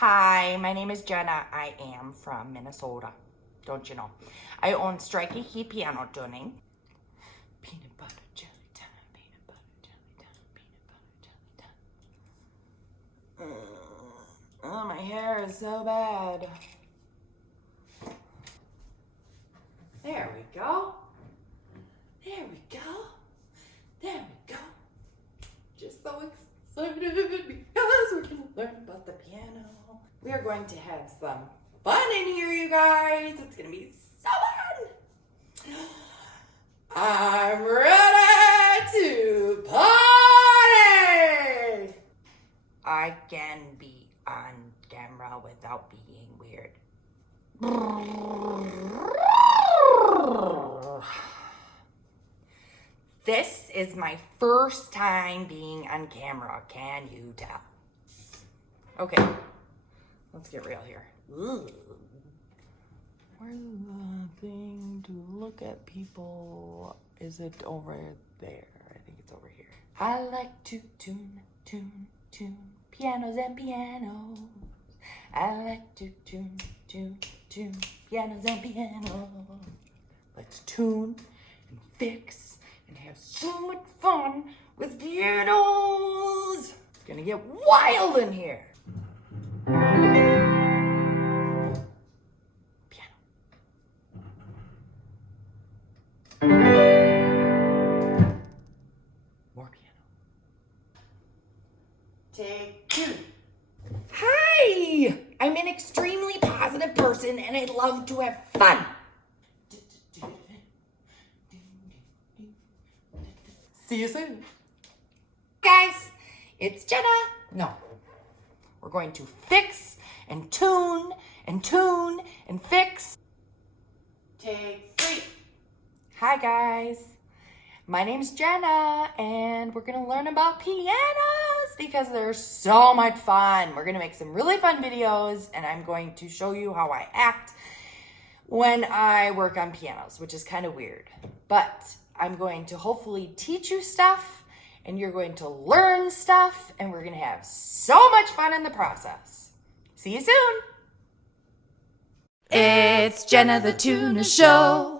Hi, my name is Jenna. I am from Minnesota. Don't you know? I own Strikey Key Piano Tuning. Peanut butter jelly time, peanut butter jelly time, peanut butter jelly time. Oh, my hair is so bad. There we go. There we go. There we go. Just so excited because we're going to learn about the piano. We are going to have some fun in here, you guys. It's going to be so fun. I'm ready to party. I can be on camera without being weird. This is my first time being on camera. Can you tell? Okay, let's get real here. Ooh. Where's the thing to look at people? Is it over there? I think it's over here. I like to tune pianos and pianos. I like to tune pianos and pianos. Let's tune and fix and have so much fun with pianos. It's gonna get wild in here. More piano. Take two. Hi! I'm an extremely positive person and I love to have fun. See you soon. Guys, it's Jenna. No, we're going to fix and tune and fix. Take three. Hi guys, my name's Jenna and we're gonna learn about pianos because they're so much fun. We're gonna make some really fun videos and I'm going to show you how I act when I work on pianos, which is kind of weird, but I'm going to hopefully teach you stuff and you're going to learn stuff and we're going to have so much fun in the process. See you soon. It's Jenna the Tuner Show.